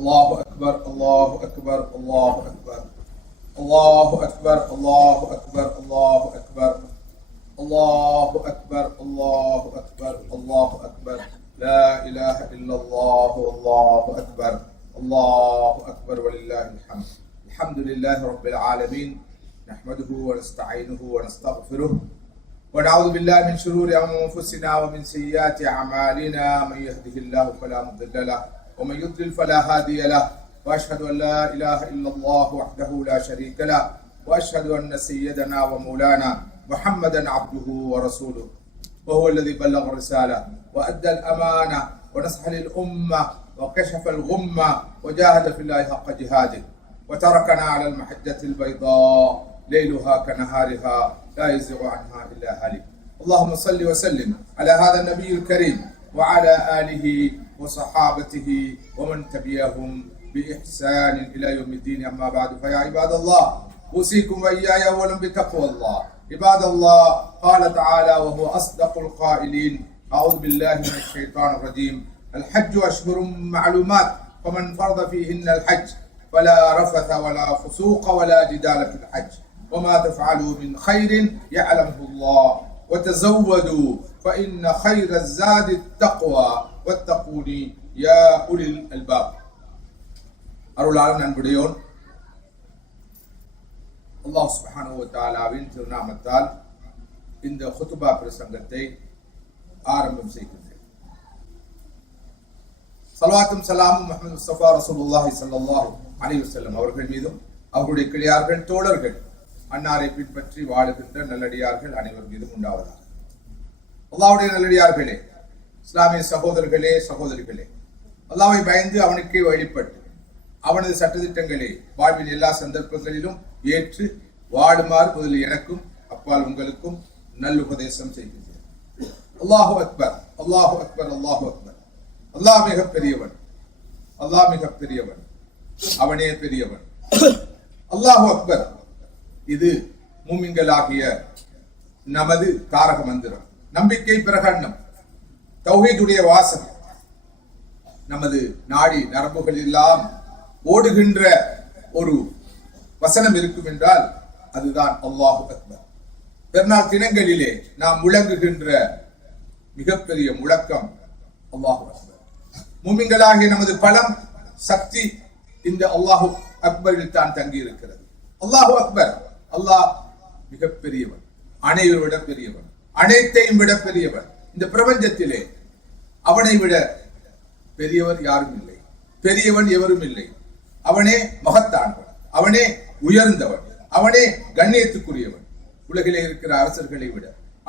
الله أكبر الله أكبر الله أكبر الله أكبر الله أكبر الله أكبر الله أكبر الله أكبر الله أكبر لا إله إلا الله والله أكبر الله أكبر ولله الحمد. الحمد لله رب العالمين نحمده ونستعينه ونستغفره ونعوذ بالله من شرور أنفسنا ومن سيئات أعمالنا. من يهده الله فلا مضل له ومن يضلل فلا هادي له وأشهد أن لا إله إلا الله وحده لا شريك له وأشهد أن سيدنا ومولانا محمدا عبده ورسوله وهو الذي بلغ الرسالة وأدى الأمانة ونصح للأمة وكشف الغمة وجاهد في الله حق جهاده وتركنا على المحجة البيضاء ليلها كنهارها لا يزيغ عنها إلا هالك. اللهم صل وسلم على هذا النبي الكريم وعلى آله وصحابته ومن تبعهم بإحسان إلى يوم الدين. أما بعد فيا عباد الله أوصيكم وإياي أولا بتقوى الله. عباد الله قال تعالى وهو أصدق القائلين أعوذ بالله من الشيطان الرجيم الحج أشهر معلومات فمن فرض فيهن الحج فلا رفث ولا فسوق ولا جدال في الحج وما تفعلوا من خير يعلمه الله وتزودوا فإن خير الزاد التقوى واتقوني يا أولي الألباب. அருளாளன் அன்புடையோன் அல்லாஹ் சுப்ஹானஹு வ தஆலாவின் திருநாமத்தால் இந்த குத்பா பிரசங்கத்தை ஆரம்பம் செய்கின்றேன். ஸலவாத்தும் ஸலாமும் முஹம்மது முஸ்தபா ரசூலுல்லாஹி ஸல்லல்லாஹு அலைஹி வஸல்லம் அவர்கள் மீதும் அவர்களுடைய கிளையார்கள் தோழர்கள் அன்னாரை பின்பற்றி வாழுகின்ற நல்லடியார்கள் அனைவர் மீதும் உண்டாவதாக. அல்லாஹ்வுடைய நல்லடியார்களே, இஸ்லாமிய சகோதரர்களே சகோதரிகளே, அல்லாஹ்வை பயந்து அவனுக்கே வழிபட்டு அவனது சட்டதிட்டங்களை வாழ்வின் எல்லா சந்தர்ப்பங்களிலும் ஏற்று வாழுமாறு முதலில் எனக்கும் அப்பால் உங்களுக்கும் நல்லுபதேசம் செய்கின்றேன். அல்லாஹு அக்பர் அல்லாஹு அக்பர் அல்லாஹு அக்பர். அல்லாஹ் மிக பெரியவன், அல்லாஹ் மிக பெரியவன், அவனே பெரியவன். அல்லாஹு அக்பர் இது மூமின்களாகிய நமது தாரக மந்திரம், நம்பிக்கை பிரகடனம், தௌஹீதுடைய வாசம். நமது நாடி நரம்புகள் எல்லாம் ஓடுகின்ற ஒரு வசனம் இருக்கும் என்றால் அதுதான் அல்லாஹு அக்பர். பெருநாள் தினங்களிலே நாம் முழங்குகின்ற மிகப்பெரிய முழக்கம் அல்லாஹு அக்பர். மூமின்களாகிய நமது பலம் சக்தி இந்த அல்லாஹு அக்பரில் தான் தங்கி இருக்கிறது. அல்லாஹு அக்பர். அல்லாஹ் மிகப்பெரியவன், அனைவரை விட பெரியவன், அனைத்தையும் விட பெரியவன். இந்த பிரபஞ்சத்திலே அவனை விட பெரியவர் யாரும் இல்லை, பெரியவன் எவரும் இல்லை. அவனே மகத்தானவன், அவனே உயர்ந்தவன், அவனே கண்ணியத்துக்குரியவன். உலகிலே இருக்கிற அரசர்களை விட,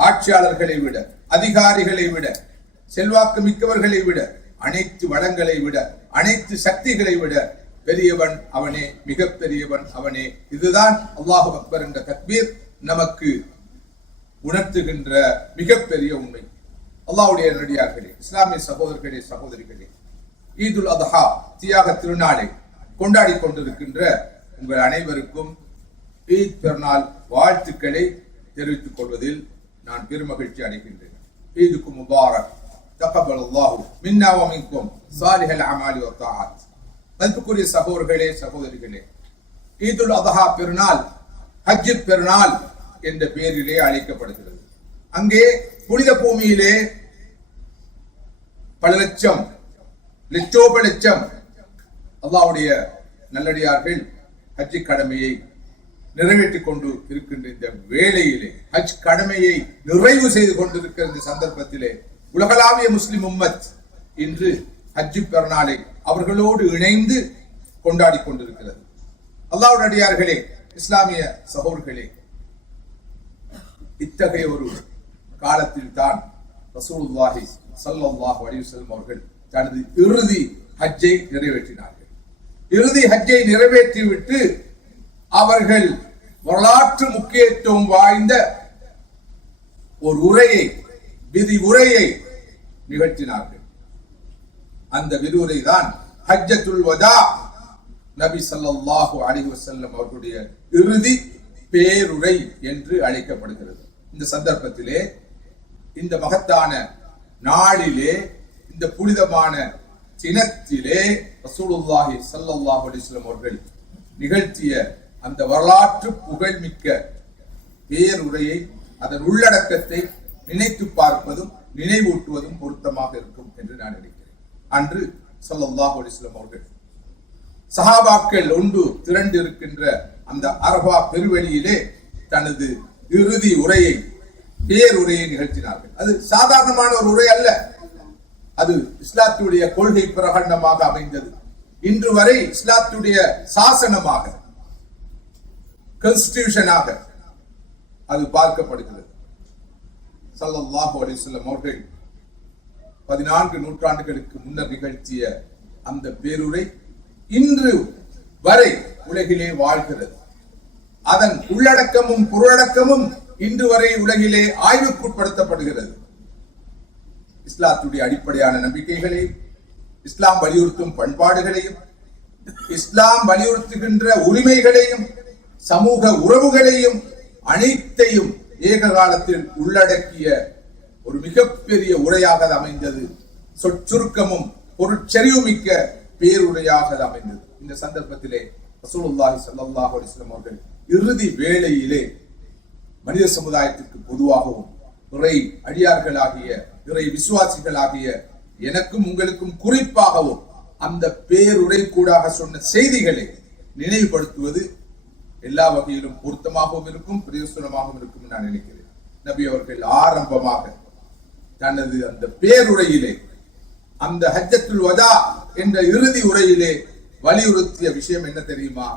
ஆட்சியாளர்களை விட, அதிகாரிகளை விட, செல்வாக்கு மிக்கவர்களை விட, அனைத்து வளங்களை விட, அனைத்து சக்திகளை விட பெரியவன் அவனே, மிக பெரியவன் அவனே. இதுதான் அல்லாஹு அக்பர் என்ற தக்பீர் நமக்கு உணர்த்துகின்ற மிகப்பெரிய உண்மை. அல்லாஹ்வுடைய நல்லடியார்களே, இஸ்லாமிய சகோதரர்களே சகோதரிகளே, ஈதுல் அத்ஹா தியாக திருநாளை கொண்டாடி கொண்டிருக்கின்ற உங்கள் அனைவருக்கும் ஈத் பெருநாள் வாழ்த்துக்களை தெரிவித்துக் கொள்வதில் நான் பெருமகிழ்ச்சி அடைகின்றேன். ஈதுக்கும் முபாரக், தகப்பலல்லாஹு மின்னா வ மின்கும் சாலிஹல் அமாலி வ தாஅத். மதிப்புக்குரிய சகோதரர்களே சகோதரிகளே, ஈதுல் அத்ஹா பெருநாள் ஹஜ் பெருநாள் என்ற பெயரிலே அழைக்கப்படுகிறது. அங்கே புனித பூமியிலே பல லட்சம் லட்சோப லட்சம் அல்லாஹ்வுடைய நல்லடியார்கள் ஹஜ் கடமையை நிறைவேற்றிக் கொண்டு இருக்கின்ற இந்த வேளையிலே, ஹஜ் கடமையை நிறைவு செய்து கொண்டிருக்கிற இந்த சந்தர்ப்பத்திலே உலகளாவிய முஸ்லிம் உம்மத் இன்று ஹஜ் பெருநாளை அவர்களோடு இணைந்து கொண்டாடி கொண்டிருக்கிறது. அல்லாஹ்வுடைய அடியார்களே, இஸ்லாமிய சகோதரர்களே, இத்தகைய ஒரு காலத்தில் தான் ரசூலுல்லாஹி ஸல்லல்லாஹு அலைஹி வஸல்லம் அவர்கள் தனது இறுதி ஹஜ்ஜை நிறைவேற்றினார்கள். இறுதி ஹஜ்ஜை நிறைவேற்றிவிட்டு அவர்கள் வரலாற்று முக்கியத்துவம் வாய்ந்த ஒரு உரையை, விதி உரையை நிகழ்த்தினார்கள். அந்த விரிவுரை தான் ஹஜ்ஜத்துல் வதா, நபி ஸல்லல்லாஹு அலைஹி வஸல்லம் அவர்களுடைய இறுதி பேருரை என்று அழைக்கப்படுகிறது. இந்த சந்தர்ப்பத்திலே, இந்த மகத்தான நாளிலே, இந்த புனிதமான தினத்திலே ரசூலுல்லாஹி ஸல்லல்லாஹு அலைஹி வஸல்லம் அவர்கள் நிகழ்த்திய அந்த வரலாற்று புகழ்மிக்க பேருரையை, அதன் உள்ளடக்கத்தை நினைத்து பார்ப்பதும் நினைவூட்டுவதும் பொருத்தமாக இருக்கும் என்று நான் நினைக்கிறேன். அன்று ஸல்லல்லாஹு அலைஹி வஸல்லம் அவர்கள் சஹாபாக்கள் ஒன்று திரண்டு இருக்கின்ற அந்த அரபா பெருவெளியிலே தனது இறுதி உரையை, பேருரையை நிகழ்த்தினார்கள். அது சாதாரணமான ஒரு உரை அல்ல, அது இஸ்லாத்துடைய கொள்கை பிரகடனமாக அமைந்தது. இன்று வரை இஸ்லாத்துடைய சாசனமாக, கான்ஸ்டிடியூஷனாக அது பார்க்கப்படுகிறது. ஸல்லல்லாஹு அலைஹி வஸல்லம் அவர்கள் 14 நூற்றாண்டுகளுக்கு முன்னர் நிகழ்த்திய அந்த பேருரை இன்று வரை உலகிலே வாழ்கிறது. அதன் உள்ளடக்கமும் பொருளடக்கமும் இன்று வரை உலகிலே ஆய்வுக்குட்படுத்தப்படுகிறது. இஸ்லாத்துடைய அடிப்படையான நம்பிக்கைகளையும், இஸ்லாம் வலியுறுத்தும் பண்பாடுகளையும், இஸ்லாம் வலியுறுத்துகின்ற உரிமைகளையும், சமூக உறவுகளையும் அனைத்தையும் ஏக காலத்தில் உள்ளடக்கிய ஒரு மிகப்பெரிய உரையாக அமைந்தது. சொற்சுருக்கமும் பொருட்செறிவுமிக்க பேருரையாக அமைந்தது. இந்த சந்தர்ப்பத்திலே ரசூலுல்லாஹி ஸல்லல்லாஹு அலைஹி வஸல்லம் அவர்கள் இறுதி வேளையிலே மனித சமுதாயத்திற்கு பொதுவாகவும் இறை அடியார்களாகிய, இறை விசுவாசிகளாகிய எனக்கும் உங்களுக்கும் குறிப்பாகவும் அந்த பேருரை கூடாக சொன்ன செய்திகளை நினைவுபடுத்துவது எல்லா வகையிலும் பொருத்தமாகவும் இருக்கும், பிரயோசனமாகவும் இருக்கும் நான் நினைக்கிறேன். நபி அவர்கள் ஆரம்பமாக தனது அந்த பேருரையிலே, அந்த ஹஜ்ஜத்துல் வதா என்ற இறுதி உரையிலே வலியுறுத்திய விஷயம் என்ன தெரியுமா?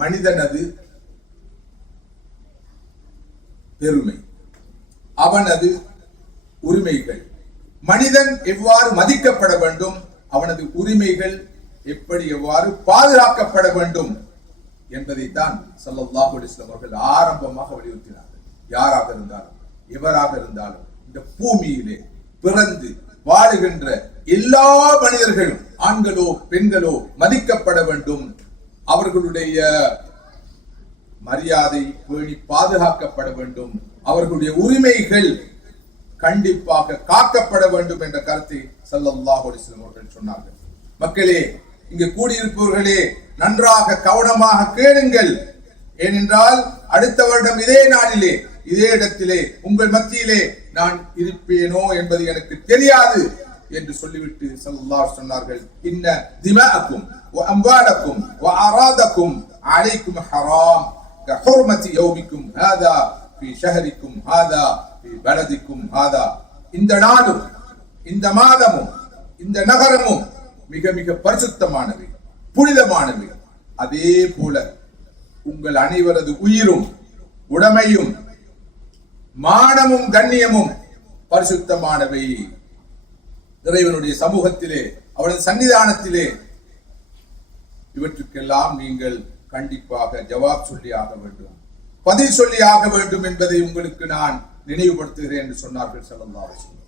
மனிதனது பெருமை, அவனது உரிமைகள், மனிதன் எவ்வாறு மதிக்கப்பட வேண்டும், அவனது உரிமைகள் எவ்வாறு பாதுகாக்கப்பட வேண்டும் என்பதைத்தான் ஸல்லல்லாஹு அலைஹி வஸல்லம் அவர்கள் ஆரம்பமாக வலியுறுத்தினார்கள். யாராக இருந்தாலும், எவராக இருந்தாலும், இந்த பூமியிலே பிறந்து வாழுகின்ற எல்லா மனிதர்களும், ஆண்களோ பெண்களோ, மதிக்கப்பட வேண்டும். அவர்களுடைய மரியாதை பேணி பாதுகாக்கப்பட வேண்டும். அவர்களுடைய உரிமைகள் கண்டிப்பாக காக்கப்பட வேண்டும் என்ற கருத்தை ஸல்லல்லாஹு அலைஹி வஸல்லம் அவர்கள் சொன்னார்கள். மக்களே, இங்கு கூடியிருப்பவர்களே, நன்றாக கவனமாக கேளுங்கள். ஏனென்றால் அடுத்த வருடம் இதே நாளிலே, இதே இடத்திலே, உங்கள் மத்தியிலே நான் இருப்பேனோ என்பது எனக்கு தெரியாது என்று சொல்லிவிட்டு ஸல்லல்லாஹு அலைஹி சொன்னார்கள், இன்ன திமாஅக்கும் வ அம்வாலக்கும் வ அராதக்கும் அலைக்கும் ஹராம் கஹுர்மதி யௌமிக்கும் ஹாதா ஃபீ ஷஹரிக்கும் ஹாதா ஃபீ பலதிக்கும் ஹாதா. இந்த நாளும், இந்த மாதமும், இந்த நகரமும் மிக மிக பரிசுத்தமானவை, புனிதமானவை. அதே போல உங்கள் அனைவரது உயிரும், உடைமையும், மானமும், கண்ணியமும் பரிசுத்தமானவை. இறைவனுடைய சமூகத்திலே, அவனது சன்னிதானத்திலே இவற்றுக்கெல்லாம் நீங்கள் கண்டிப்பாக ஜவாப் சொல்லி ஆக வேண்டும், பதில் சொல்லி ஆக வேண்டும் என்பதை உங்களுக்கு நான் நினைவுபடுத்துகிறேன் என்று சொன்னார்கள் ஸல்லல்லாஹு அலைஹி வஸல்லம்.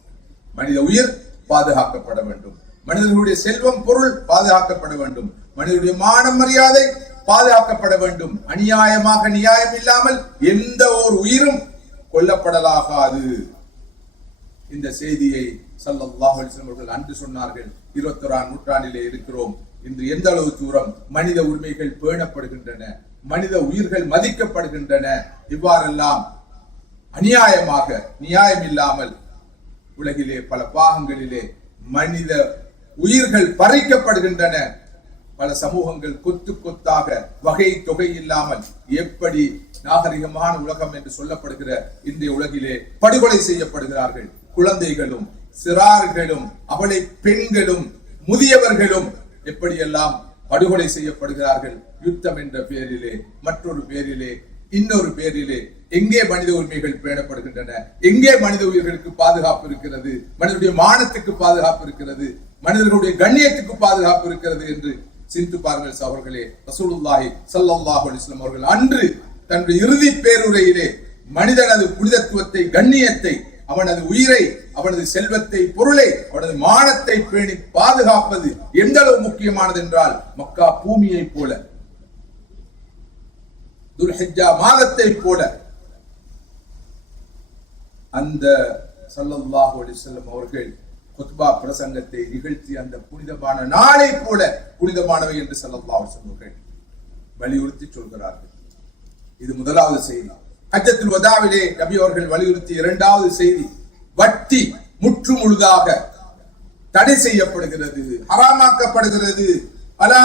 மனித உயிர் பாதுகாக்கப்பட வேண்டும், மனிதர்களுடைய செல்வம் பொருள் பாதுகாக்கப்பட வேண்டும், மனிதனுடைய மானம் மரியாதை பாதுகாக்கப்பட வேண்டும். அநியாயமாக, நியாயம் இல்லாமல் எந்த ஒரு உயிரும் கொல்லப்படலாகாது. இந்த செய்தியை ஸல்லல்லாஹு அலைஹி வஸல்லம் அவர்கள் அன்று சொன்னார்கள். 21ஆம் நூற்றாண்டிலே இருக்கிறோம். இன்று எந்த அளவு தூரம் மனித உரிமைகள் பேணப்படுகின்றன, மனித உயிர்கள் மதிக்கப்படுகின்றன, இவ்வாறெல்லாம் அநியாயமாக, நியாயம் இல்லாமல் உலகிலே பல பாகங்களிலே மனித உயிர்கள் பறிக்கப்படுகின்றன. பல சமூகங்கள் கொத்து கொத்தாக, வகை தொகை இல்லாமல், எப்படி நாகரிகமான உலகம் என்று சொல்லப்படுகிற இன்றைய உலகிலே படுகொலை செய்யப்படுகிறார்கள். குழந்தைகளும், சிறார்களும், அவளை பெண்களும், முதியவர்களும் எப்படியெல்லாம் படுகொலை செய்யப்படுகிறார்கள். யுத்தம் என்ற பேரிலே, மற்றொரு பேரிலே, இன்னொரு பேரிலே. எங்கே மனித உரிமைகள் பேணப்படுகின்றன? எங்கே மனித உயிர்களுக்கு பாதுகாப்பு இருக்கிறது? மனிதனுடைய மானத்துக்கு பாதுகாப்பு இருக்கிறது? மனிதர்களுடைய கண்ணியத்துக்கு பாதுகாப்பு இருக்கிறது என்று சிந்தித்து பாருங்கள் சகோதரர்களே. ரசூலுல்லாஹி ஸல்லல்லாஹு அலைஹி வஸல்லம் அவர்கள் அன்று தன்னுடைய இறுதி பேருரையிலே மனிதனது புனிதத்துவத்தை, கண்ணியத்தை, அவனது உயிரை, அவனது செல்வத்தை, பொருளை, அவனது மானத்தை பேணி பாதுகாப்பது எந்த அளவு முக்கியமானது என்றால், மக்கா பூமியை போல, துல்ஹிஜ்ஜா மாதத்தை போல அந்த ஸல்லல்லாஹு அலைஹி வஸல்லம் அவர்கள் குத்பா பிரசங்கத்தை நிகழ்த்தி அந்த புனிதமான நாளை போல புனிதமானவை என்று ஸல்லல்லாஹு அலைஹி வஸல்லம் வலியுறுத்தி சொல்கிறார்கள். இது முதலாவது செய்தி. ஹஜ்ஜத்துல் வதாவிலே நபி அவர்கள் வலியுறுத்திய இரண்டாவது செய்தி, வட்டி முற்று முழுதாக தடை செய்யப்படுகிறது, ஹராமாக்கப்படுகிறது. அலா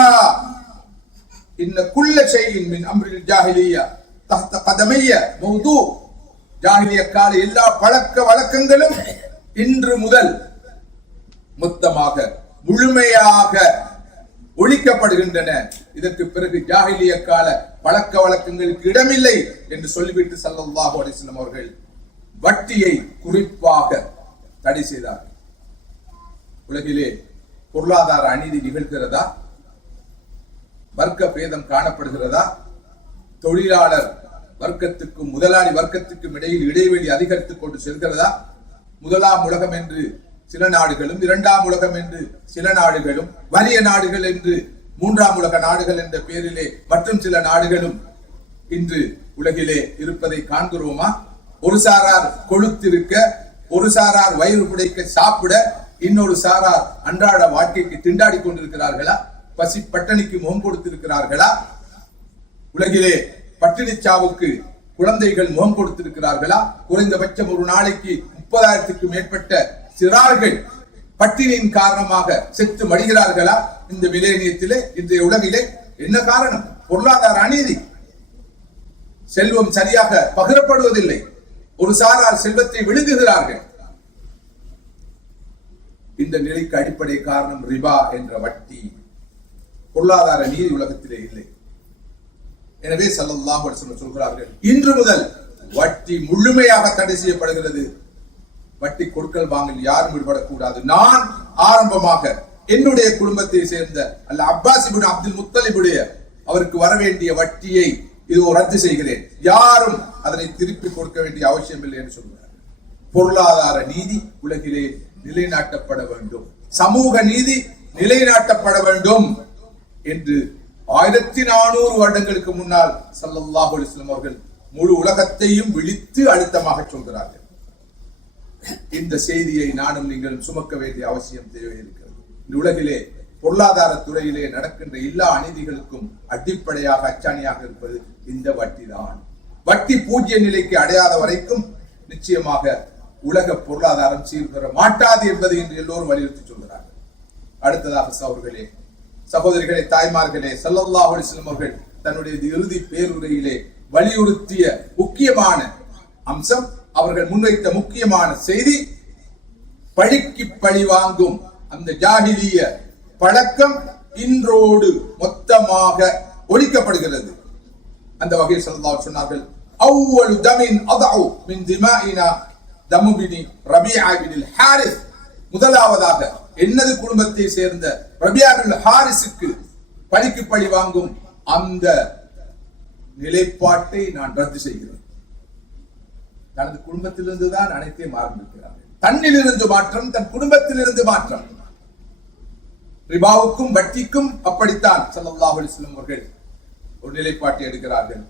இன்ன குல்ல ஷைஇன் மின் அம்ரில் ஜாஹிலிய்யா தஹ்த கதமைய மௌது. ஜாஹிலிய கால எல்லா பழக்க வழக்கங்களும் இன்று முதல் மொத்தமாக முழுமையாக ஒழிக்கப்படுகின்றன. இதற்கு பிறகு ஜாஹிலிய கால பழக்க வழக்கங்களுக்கு இடமில்லை என்று சொல்லிவிட்டு ஸல்லல்லாஹு அலைஹி வஸல்லம் அவர்கள் வட்டியை குறிப்பாக தடை செய்தார்கள். உலகிலே பொருளாதார அநீதி நிகழ்கிறதா? வர்க்க பேதம் காணப்படுகிறதா? தொழிலாளர் வர்க்கத்துக்கும் முதலாளி வர்க்கத்துக்கும் இடையில் இடைவெளி அதிகரித்துக் கொண்டு செல்கிறதா? முதலாம் உலகம் என்று சில நாடுகளும், இரண்டாம் உலகம் என்று சில நாடுகளும், வறிய நாடுகள் என்று மூன்றாம் உலக நாடுகள் என்ற பெயரிலே மற்றும் சில நாடுகளும் இன்று உலகிலே இருப்பதை காண்கிறோமா? ஒரு சாரார் கொழுத்திருக்க, ஒரு சாரார் வயிறு புடைக்க சாப்பிட, இன்னொரு சாரார் அன்றாட வாழ்க்கைக்கு திண்டாடி கொண்டிருக்கிறார்களா? பசி பட்டணிக்கு முகம் கொடுத்திருக்கிறார்களா? உலகிலே பட்டினி சாவுக்கு குழந்தைகள் முகம் கொடுத்திருக்கிறார்களா? குறைந்தபட்சம் ஒரு நாளைக்கு 30,000க்கு மேற்பட்ட சிறார்கள் பட்டினியின் காரணமாக செத்து மடிகிறார்களா? இந்த மிலேனியத்திலே, இன்றைய உலகிலே என்ன காரணம்? பொருளாதார அநீதி. செல்வம் சரியாக பகிரப்படுவதில்லை. ஒரு சாரார் செல்வத்தை விழுங்குகிறார்கள். இந்த நிலைக்கு அடிப்படை காரணம் ரிபா என்ற வட்டி. பொருளாதார நீதி உலகத்திலே இல்லை. எனவே ஸல்லல்லாஹு அலைஹி வஸல்லம் சொல்கிறார்கள், இன்று முதல் வட்டி முழுமையாக தடை செய்யப்படுகிறது. வட்டி கொடுக்கல் வாங்கல் யாரும் ஈடுபடக்கூடாது. நான் ஆரம்பமாக என்னுடைய குடும்பத்தை சேர்ந்த அல்ல அப்பாஸ் இப்னு அப்துல் முத்தலிபுடைய அவருக்கு வர வேண்டிய வட்டியை இது ரத்து செய்கிறேன். யாரும் அதனை திருப்பி கொடுக்க வேண்டிய அவசியம் இல்லை என்று சொல்கிறார். பொருளாதார நீதி உலகிலே நிலைநாட்டப்பட வேண்டும், சமூக நீதி நிலைநாட்டப்பட வேண்டும் என்று 1400 வருடங்களுக்கு முன்னால் ஸல்லல்லாஹு அலைஹி வஸல்லம் அவர்கள் முழு உலகத்தையும் விழித்து அழுத்தமாக சொல்கிறார்கள். இந்த செய்தியை நானும் நீங்கள் சுமக்க வேண்டிய அவசியம் தேவை இருக்கிறது. இந்த உலகிலே பொருளாதார துறையிலே நடக்கின்ற எல்லா அநீதிகளுக்கும் அடிப்படையாக அச்சாணியாக இருப்பது இந்த வட்டி தான். வட்டி பூஜ்ய நிலைக்கு அடையாத வரைக்கும் நிச்சயமாக உலக பொருளாதாரம் சீர்பெற மாட்டாது என்பதை இன்று எல்லோரும் வலியுறுத்தி சொல்கிறார்கள். அடுத்ததாக சகோதரிகளே, தாய்மார்களே, ஸல்லல்லாஹு அலைஹி வஸல்லம் அவர்கள் தன்னுடைய இறுதி பேருரையிலே வலியுறுத்திய முக்கியமான அம்சம், அவர்கள் முன்வைத்த முக்கியமான செய்தி, பழிக்கு பழி வாங்கும் அந்த ஜாஹிலிய பழக்கம் இன்றோடு மொத்தமாக ஒழிக்கப்படுகிறது. அந்த வகையில் ஸல்லல்லாஹு அலைஹி சொன்னார்கள், அவ்வலு தமின் அதஉ மின் திமாஇனா தமு பினி ரபீஆ பினில் ஹாரிஸ். முதலாவதாக என்னது குடும்பத்தை சேர்ந்த ரபீஆ பின் ஹாரிஸுக்கு பழிக்கு பழி வாங்கும் அந்த நிலைப்பாட்டை நான் ரத்து செய்கிறேன். தனது குடும்பத்திலிருந்து தான் அனைத்தையும் ஆரம்பிக்கிறார்கள். தன்னிலிருந்து மாற்றம், தன் குடும்பத்திலிருந்து மாற்றம். ரிபாவுக்கும் வட்டிக்கும் அப்படித்தான் ஸல்லல்லாஹு அலைஹி வஸல்லம் அவர்கள் ஒரு நிலைப்பாட்டை எடுக்கிறார்கள்.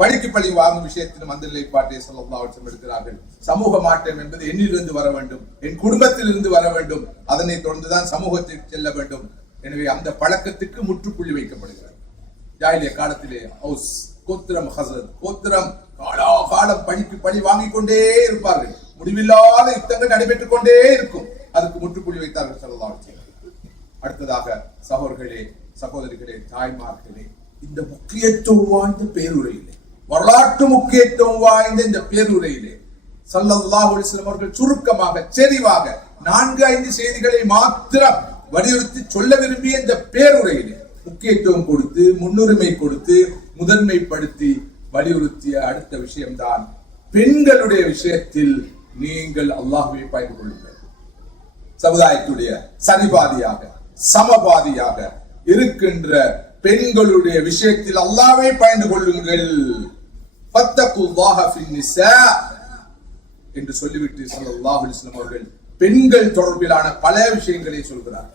பழிக்கு பழி வாங்கும் விஷயத்திலும் அந்த நிலைப்பாட்டை ஸல்லல்லாஹு அலைஹி வஸல்லம் எடுக்கிறார்கள். சமூக மாற்றம் என்பது என்னிலிருந்து வர வேண்டும், என் குடும்பத்திலிருந்து வர வேண்டும், அதனை தொடர்ந்துதான் சமூகத்திற்கு செல்ல வேண்டும். எனவே அந்த பழக்கத்துக்கு முற்றுப்புள்ளி வைக்கப்படுகிறது. ஜாஹிலிய காலத்திலே ஹவுஸ் கோத்திரம், ஹஸரத் கோத்திரம் காலம் பழிக்கு பழி வாங்கிக் கொண்டே இருப்பார்கள். முடிவில்லாத யுத்தங்கள் நடைபெற்றுக் கொண்டே இருக்கும். அதுக்கு முற்றுப்புள்ளி வைத்தார்கள் ஸல்லல்லாஹு அலைஹி வஸல்லம். அடுத்ததாக சகோதரிகளே, தாய்மார்களே, இந்த முக்கியத்துவம் வாய்ந்த பேருரையிலே, வரலாற்று முக்கியத்துவம் வாய்ந்த இந்த பேருரையிலே ஸல்லல்லாஹு அலைஹி வஸல்லம் அவர்கள் சுருக்கமாக, செறிவாக 4-5 செய்திகளை மாத்திரம் வலியுறுத்தி சொல்ல விரும்பிய இந்த பேருரையிலே முக்கியத்துவம் கொடுத்து, முன்னுரிமை கொடுத்து, முதன்மைப்படுத்தி வலியுறுத்திய அடுத்த விஷயம்தான், பெண்களுடைய விஷயத்தில் நீங்கள் அல்லாஹ்வை பயந்து கொள்ளுங்கள். சமுதாயத்துடைய சரிபாதியாக, சமபாதியாக இருக்கின்ற பெண்களுடைய விஷயத்தில் அல்லாஹ்வை பயந்து கொள்ளுங்கள். ஃபத்தகுல்லாஹ ஃபின் நிஸா என்று சொல்லிவிட்டு ஸல்லல்லாஹு அலைஹி வஸல்லம் அவர்கள் பெண்கள் தொடர்பிலான பல விஷயங்களை சொல்கிறார்கள்.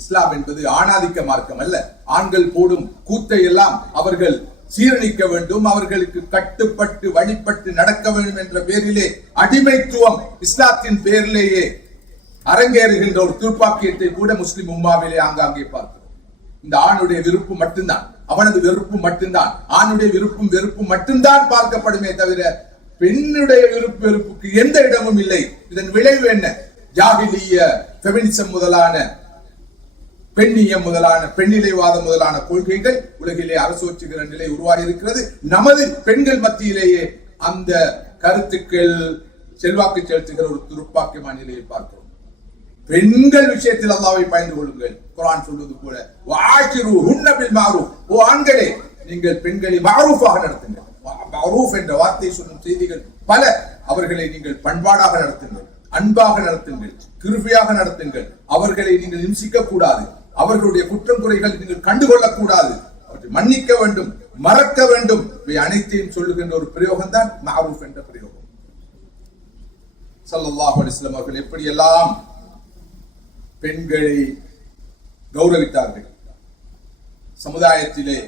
இஸ்லாம் என்பது ஆணாதிக்க மார்க்கம் அல்ல. ஆண்கள் போடும் கூத்தை எல்லாம் அவர்கள் சீரணிக்க வேண்டும், அவர்களுக்கு கட்டுப்பட்டு வழிபட்டு நடக்க வேண்டும் என்ற பேரிலே அடிமைத்துவம் இஸ்லாத்தின் பேரிலேயே அரங்கேறுகின்ற ஒரு துர்ப்பாக்கியத்தை கூட முஸ்லிம் உம்மாவிலே ஆங்காங்கே பார்க்கிறோம். இந்த ஆணுடைய விருப்பு மட்டும்தான், அவனது வெறுப்பு மட்டும்தான், ஆணுடைய விருப்பும் வெறுப்பு மட்டும்தான் பார்க்கப்படுமே தவிர பெண்ணுடைய விருப்பு வெறுப்புக்கு எந்த இடமும் இல்லை. இதன் விளைவு என்ன? ஜாகிலிய ஃபெமினிசம் முதலான பெண்ணியம் முதலான பெண்ணிலைவாதம் முதலான கொள்கைகள் உலகிலே அரசோற்றுகிற நிலை உருவாகி இருக்கிறது. நமது பெண்கள் மத்தியிலேயே அந்த கருத்துக்கள் செல்வாக்கு செலுத்துகிற ஒரு துருப்பாக்கியமான நிலையை பார்க்கிறோம். பெண்கள் விஷயத்தில் அல்லாஹ்வை பயந்து கொள்ளுங்கள். குர்ஆன் சொல்வது போல வாஷிருஹுன்ன பில் மஅரூஃப், ஓ ஆண்களே நீங்கள் பெண்களை மஅரூஃபாக நடத்துங்கள். மஅரூஃப் என்ற வார்த்தை சொல்லும் செய்திகள் பல. அவர்களை நீங்கள் பண்பாடாக நடத்துங்கள், அன்பாக நடத்துங்கள், கிருபையாக நடத்துங்கள். அவர்களை நீங்கள் இம்சிக்க கூடாது, அவர்களுடைய குற்றம் குறைகள் நீங்கள் கண்டுகொள்ளக் கூடாது, அவற்றை மன்னிக்க வேண்டும், மறக்க வேண்டும். இவை அனைத்தையும் சொல்லுகின்ற ஒரு பிரயோகம் தான் மஅரூஃப் என்ற பிரயோகம். ஸல்லல்லாஹு அலைஹி வஸல்லம் அவர்கள் எப்படியெல்லாம் பெண்களை கௌரவித்தார்கள், சமுதாயத்திலே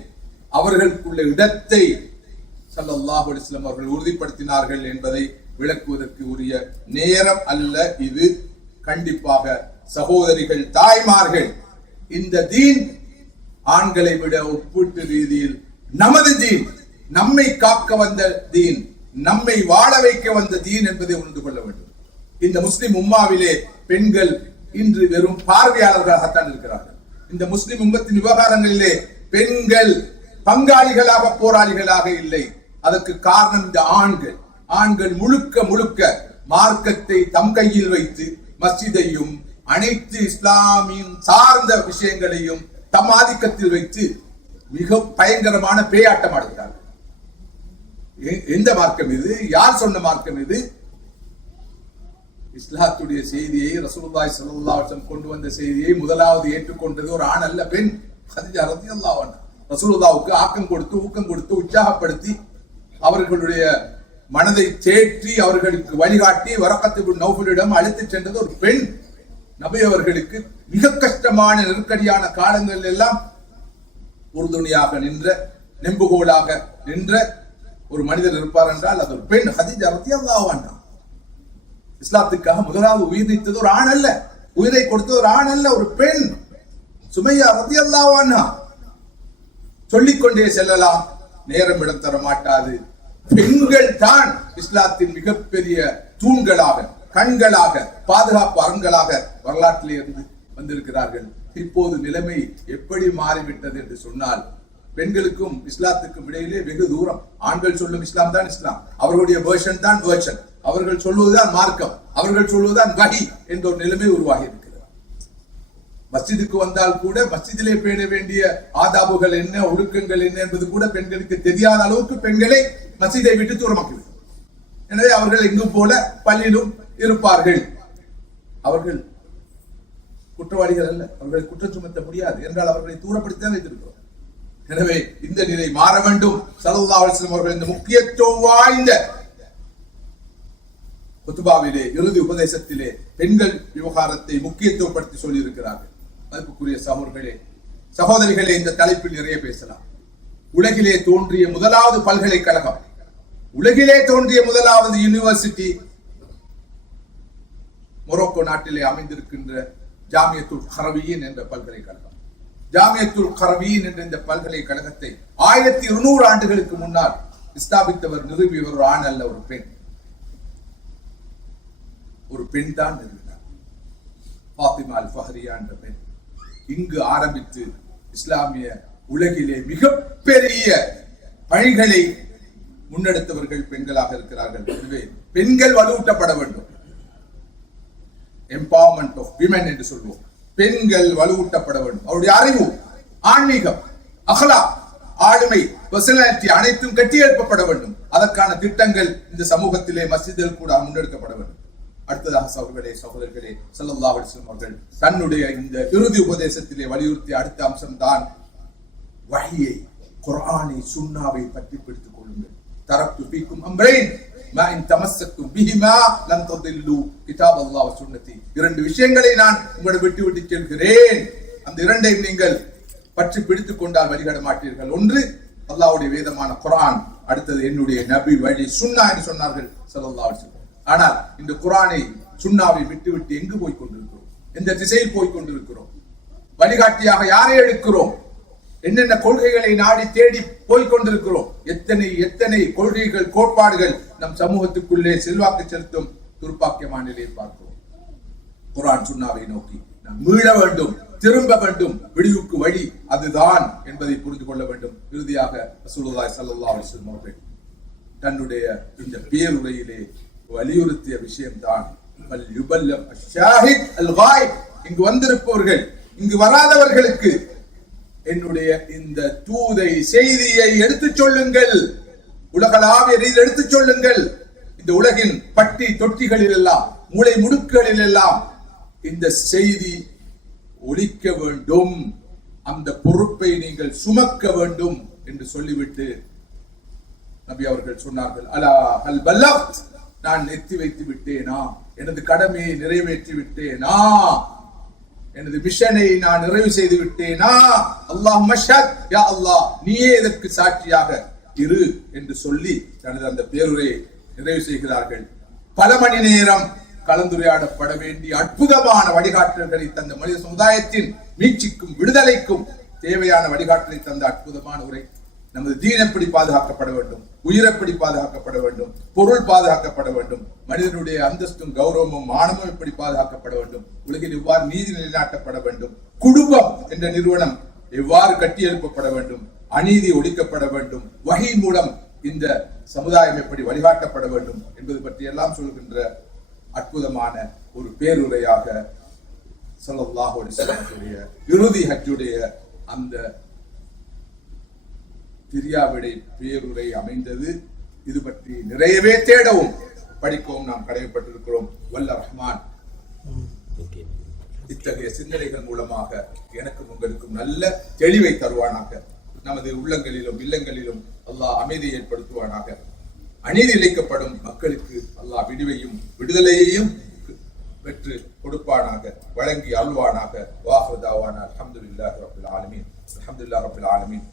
அவர்களுக்குள்ள இடத்தை ஸல்லல்லாஹு அலைஹி வஸல்லம் அவர்கள் உறுதிப்படுத்தினார்கள் என்பதை விளக்குவதற்கு உரிய நேரம் அல்ல இது. கண்டிப்பாக சகோதரிகள், தாய்மார்கள், இந்த தீன் ஆண்களை விட ஒப்பீட்டு ரீதியில் நமது தீன், நம்மை காக்க வந்த தீன், நம்மை வாழ வைக்க வந்த தீன் என்பதை உணர்ந்து கொள்ள வேண்டும். இந்த முஸ்லிம் உம்மாவிலே பெண்கள் இன்று வெறும் பார்வையாளர்களாகத்தான் இருக்கிறார்கள். இந்த முஸ்லிம் உம்மத்தின் விவகாரங்களிலே பெண்கள் பங்காளிகளாக போராளிகளாக இல்லை. அதற்கு காரணம் இந்த ஆண்கள். ஆண்கள் முழுக்க முழுக்க மார்க்கத்தை தம் கையில் வைத்து மஸ்ஜிதையும் அனைத்து இஸ்லாமின் சார்ந்த விஷயங்களையும் தம் ஆதிக்கத்தில் வைத்து மிக பயங்கரமான பேயாட்டம் ஆடுகிறார்கள். எந்த மார்க்கம் இது? யார் சொன்ன மார்க்கம் இது? இஸ்லாத்துடைய செய்தியை, ரசூலுல்லாஹி ஸல்லல்லாஹு அலைஹி வஸல்லம் கொண்டு வந்த செய்தியை முதலாவது ஏற்றுக்கொண்டது ஒரு ஆண் அல்ல, பெண். கதீஜா ரலியல்லாஹு அன்ஹா ரசூலுல்லாஹ்வுக்கு ஆக்கம் கொடுத்து, ஊக்கம் கொடுத்து, உற்சாகப்படுத்தி, அவர்களுடைய மனதை தேற்றி, அவர்களுக்கு வழிகாட்டி வரக்கத் இப்னு நௌஃபலிடம் அழைத்துச் சென்றது ஒரு பெண். நபி அவர்களுக்கு மிக கஷ்டமான நெருக்கடியான காலங்கள் எல்லாம் உறுதுணையாக நின்ற, நெம்புகோலாக நின்ற ஒரு மனிதர் இருப்பார் என்றால் அது ஒரு பெண். கதீஜா ரலியல்லாஹு அன்ஹா இஸ்லாத்துக்காக முதலாவது உயிர் நீத்தது ஒரு ஆண் அல்ல, உயிரை கொடுத்தது ஒரு ஆண் அல்ல, ஒரு பெண். சுமையா ரலியல்லாஹு அன்ஹா. சொல்லிக்கொண்டே செல்லலாம், நேரம் இடம் தர மாட்டாது. பெண்கள் தான் இஸ்லாத்தின் மிகப்பெரிய தூண்களாக, கண்களாக, பாதுகாப்பு அரண்களாக வரலாற்றிலே இருந்து வந்திருக்கிறார்கள். இப்போது நிலைமை எப்படி மாறிவிட்டது என்று சொன்னால், பெண்களுக்கும் இஸ்லாத்துக்கும் இடையிலே வெகு தூரம். ஆண்கள் சொல்லும் இஸ்லாம் தான் இஸ்லாம், அவர்களுடைய வேர்ஷன் தான் வேர்ஷன், அவர்கள் சொல்வதுதான் மார்க்கம், அவர்கள் சொல்வதுதான் வஹி என்ற ஒரு நிலைமை உருவாகி இருக்கிறது. மஸ்ஜிதுக்கு வந்தால் கூட மஸ்ஜிதிலே பேண வேண்டிய ஆதாபுகள் என்ன, ஒழுக்கங்கள் என்ன என்பது கூட பெண்களுக்கு தெரியாத அளவுக்கு பெண்களை மஸ்ஜிதை விட்டு தூரமாக்கிவிடும். எனவே அவர்கள் எங்கும் போல பள்ளியிலும் இருப்பார்கள். அவர்கள் குற்றவாளிகள் அல்ல, அவர்களை குற்றம் சுமத்த முடியாது என்றால் அவர்களை தூரப்படுத்திதான் வைத்திருக்கிறோம். எனவே இந்த நிலை மாற வேண்டும். ஸல்லல்லாஹு அலைஹி வஸல்லம் அவர்கள் இந்த முக்கியத்துவம் வாய்ந்த குத்பாவிலே, இறுதி உபதேசத்திலே பெண்கள் விவகாரத்தை முக்கியத்துவப்படுத்தி சொல்லி இருக்கிறார்கள். மதிப்புக்குரிய சகோதரர்களே, சகோதரிகளே, இந்த தலைப்பில் நிறைய பேசலாம். உலகிலே தோன்றிய முதலாவது பல்கலைக்கழகம், உலகிலே தோன்றிய முதலாவது யூனிவர்சிட்டி மொரோக்கோ நாட்டிலே அமைந்திருக்கின்ற ஜாமியத்துல் கரவியின் என்ற பல்கலைக்கழகம். ஜாமியத்துல் கரவியின் என்ற இந்த பல்கலைக்கழகத்தை 1200 ஆண்டுகளுக்கு முன்னால் ஸ்தாபித்தவர், நிறுவியவர் ஒரு ஆண் அல்ல, ஒரு பெண். ஒரு பெண் தான் நிறுவினார். ஃபாத்திமா அல் ஃபஹரியா என்ற பெண் இங்கு ஆரம்பித்து இஸ்லாமிய உலகிலே மிகப்பெரிய பணிகளை முன்னெடுத்தவர்கள் பெண்களாக இருக்கிறார்கள். எனவே பெண்கள் வலுவூட்டப்பட வேண்டும். எம்பவர்மெண்ட் ஆஃப் விமென் என்று சொல்வோம். பெண்கள் வலுவூட்டப்பட வேண்டும். அவருடைய அறிவு, ஆன்மீகம், அஹ்லாக், ஆளுமை, பர்சனாலிட்டி அனைத்தும் கட்டியெழுப்பப்பட வேண்டும். அதற்கான திட்டங்கள் இந்த சமூகத்திலே மஸ்ஜிதில் கூட முன்னெடுக்கப்பட வேண்டும். அடுத்ததாக சகோதரர்களே, சகோதரர்களே, ஸல்லல்லாஹு அலைஹி வஸல்லம் அவர்கள் தன்னுடைய இந்த இறுதி உபதேசத்திலே வலியுறுத்திய அடுத்த அம்சம் தான் வஹியை, குர்ஆனை, சுன்னாவை பற்றி பிடித்துக் கொள்ளுங்கள். தரக்து ஃபீக்கும் அம்ரைன் மா இன் தமஸ்ஸக்தும் பிஹிமா லன் ததில்லு கிதாபல்லாஹ் வ சுன்னதி. இரண்டு விஷயங்களை நான் உங்களுக்கு விட்டு செல்கிறேன். அந்த இரண்டையும் நீங்கள் பற்றி பிடித்துக் கொண்டால் வழிகட மாட்டீர்கள். ஒன்று அல்லாஹ்வுடைய வேதமான குர்ஆன், அடுத்தது என்னுடைய நபி வழி சுன்னா என்று சொன்னார்கள் ஸல்லல்லாஹு அலைஹி வஸல்லம். ஆனால் இந்த குர்ஆனை சுண்ணாவை விட்டுவிட்டு எங்கு போய் கொண்டிருக்கிறோம்? எந்த திசையில் போய் கொண்டிருக்கிறோம்? வழிகாட்டியாக யாரை எடுக்கிறோம்? என்னென்ன கொள்கைகளை நாடி தேடி போய் கொண்டிருக்கிறோம்? எத்தனை எத்தனை கொள்கைகள், கோட்பாடுகள் நம் சமூகத்துக்குள்ளே செல்வாக்கு செலுத்தும் துர்ப்பாக்கியமான நிலையை பார்க்கிறோம். குர்ஆன் சுன்னாவை நோக்கி நாம் மீள வேண்டும், திரும்ப வேண்டும். விடிவுக்கு வழி அதுதான் என்பதை புரிந்து கொள்ள வேண்டும். இறுதியாக ரசூலுல்லாஹி ஸல்லல்லாஹு அலைஹி வஸல்லம் அவர்கள் தன்னுடைய இந்த பேருரையிலே வலியுறுத்திய விஷயம்தான் இங்கு வந்திருப்பவர்கள், இங்கு வராதவர்களுக்கு என்னுடைய இந்த தூதை, செய்தியை எடுத்துச் சொல்லுங்கள், உலகளாவிய ரீதியில் எடுத்துச் சொல்லுங்கள். இந்த உலகின் பட்டி தொட்டிகளில் எல்லாம், மூளை முடுக்குகளில் எல்லாம் இந்த செய்தி ஒலிக்க வேண்டும், அந்த பொறுப்பை நீங்கள் சுமக்க வேண்டும் என்று சொல்லிவிட்டு நபி அவர்கள் சொன்னார்கள், அலா ஹல் பல்லக்த், நான் எத்தி வைத்து விட்டேனா, எனது கடமையை நிறைவேற்றி விட்டேனா, எனது மிஷனை நான் நிறைவு செய்து விட்டேனா? அல்லாஹ் மஷஹத், யா அல்லாஹ் நீயே இதற்கு சாட்சியாக இரு என்று சொல்லி தனது அந்த பேருரையை நிறைவு செய்கிறார்கள். பல மணி நேரம் கலந்துரையாடப்பட வேண்டிய அற்புதமான வழிகாட்டல்களை தந்த மனித சமுதாயத்தின் மீட்சிக்கும் விடுதலைக்கும் தேவையான வழிகாட்டலை தந்த அற்புதமான உரை. நமது தீன் எப்படி பாதுகாக்கப்பட வேண்டும், உயிர் எப்படி பாதுகாக்கப்பட வேண்டும், பொருள் பாதுகாக்கப்பட வேண்டும், மனிதனுடைய அந்தஸ்தும் கௌரவமும் மானமும் எப்படி பாதுகாக்கப்பட வேண்டும், உலகில் எவ்வாறு நீதி நிலைநாட்டப்பட வேண்டும், குடும்பம் என்ற நிறுவனம் எவ்வாறு கட்டியெழுப்பப்பட வேண்டும், அநீதி ஒழிக்கப்பட வேண்டும், வஹி மூலம் இந்த சமுதாயம் எப்படி வழிகாட்டப்பட வேண்டும் என்பது பற்றி எல்லாம் சொல்கின்ற அற்புதமான ஒரு பேருரையாக ஸல்லல்லாஹு அலைஹி வஸல்லம் இறுதி ஹஜ்ஜுடைய அந்த பிரியாவிடை பேருரை அமைந்தது. இது பற்றி நிறையவே தேடவும் படிக்கவும் நாம் கடமைப்பட்டிருக்கிறோம். வல்ல ரஹ்மான் இத்தகைய சிந்தனைகள் மூலமாக எனக்கும் உங்களுக்கும் நல்ல தெளிவை தருவானாக. நமது உள்ளங்களிலும் இல்லங்களிலும் அல்லாஹ் அமைதியை ஏற்படுத்துவானாக. அநீதி இழைக்கப்படும் மக்களுக்கு அல்லாஹ் விடுவையும் விடுதலையையும் பெற்று கொடுப்பானாக, வழங்கி அல்வானாக. வாஹிரு தாவானா அல்ஹம்துலில்லாஹி ரப்பில் ஆலமீன். அல்ஹம்துலில்லாஹி ரப்பில் ஆலமீன்.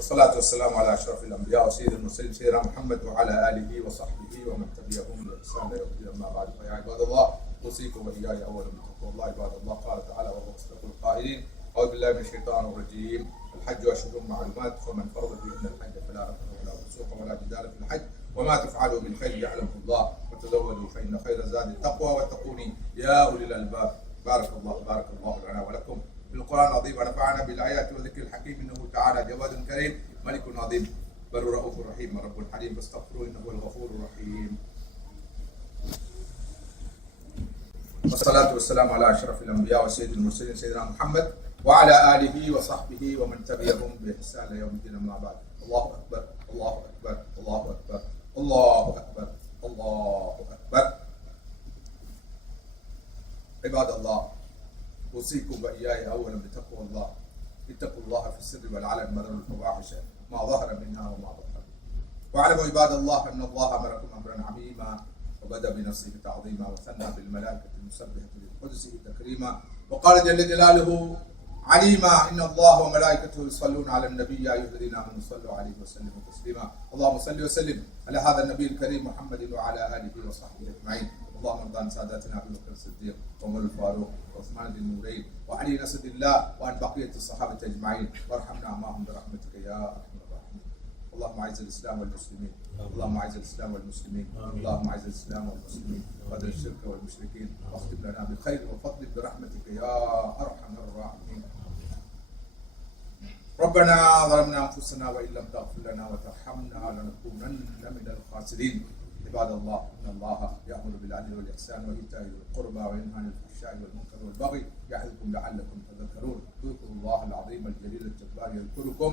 والصلاة والسلام على أشرف الأنبياء وسيد المرسلين سيدنا محمد وعلى آله وصحبه ومن تبعهم بإحسان إلى يوم الدين. أما بعد فيا عباد الله أوصيكم وإياي أولا بتقوى الله. عباد الله قال تعالى وهو أصدق القائلين أعوذ بالله من الشيطان الرجيم الحج أشهر معلومات فمن فرض فيهن الحج فلا رفث ولا فسوق ولا جدال في الحج وما تفعلوا من خير يعلمه الله وتزودوا فإن خير الزاد التقوى واتقوني يا أولي الألباب. بارك الله لنا ولكم بالقرآن العظيم ونفعنا بالآيات والذكر الحكيم. إنه تعالى جواد كريم ملك عظيم بر رؤوف رحيم رب حليم فاستغفروه إنه هو الغفور الرحيم. والصلاة والسلام على أشرف الأنبياء وسيد المرسلين سيدنا محمد وعلى آله وصحبه ومن تبعهم بإحسان يوم الدين. أما بعد. الله أكبر الله أكبر الله أكبر الله أكبر الله أكبر. عباد الله أوصيكم وإياي أولا بتقوى الله. اتقوا الله في السر والعلن وذروا الفواحش ما ظهر منها وما بطن. واعلموا عباد الله أن الله أمركم أمرا عظيما وبدأ بنفسه تعظيما وثنى بالملائكة المسبحة بقدسه تكريما وقال جل جلاله عليما إن الله وملائكته يصلون على النبي يا أيها الذين آمنوا صلوا عليه وسلموا تسليما. اللهم صل وسلم على هذا النبي الكريم محمد وعلى آله وصحبه أجمعين. اللهم ارض عن ساداتنا ابي بكر الصديق وعمر الفاروق وعثمان ذي النورين وعلي اسد الله وعن بقيه الصحابه اجمعين وارحمنا معهم برحمتك يا ارحم الراحمين. اللهم اعز الاسلام والمسلمين اللهم اعز الاسلام والمسلمين اللهم اعز الاسلام والمسلمين واذل الشرك والمشركين واختم لنا بخير وفضل برحمتك يا ارحم الراحمين. ربنا ظلمنا انفسنا وان لم تغفر لنا وترحمنا لنكونن من الخاسرين. عباد الله إن الله يأمر بالعدل والإحسان وإيتاء ذي القربى وينهى عن الفحشاء والمنكر والبغي يعظكم لعلكم تذكرون. اذكروا الله العظيم الجليل الجبار يذكركم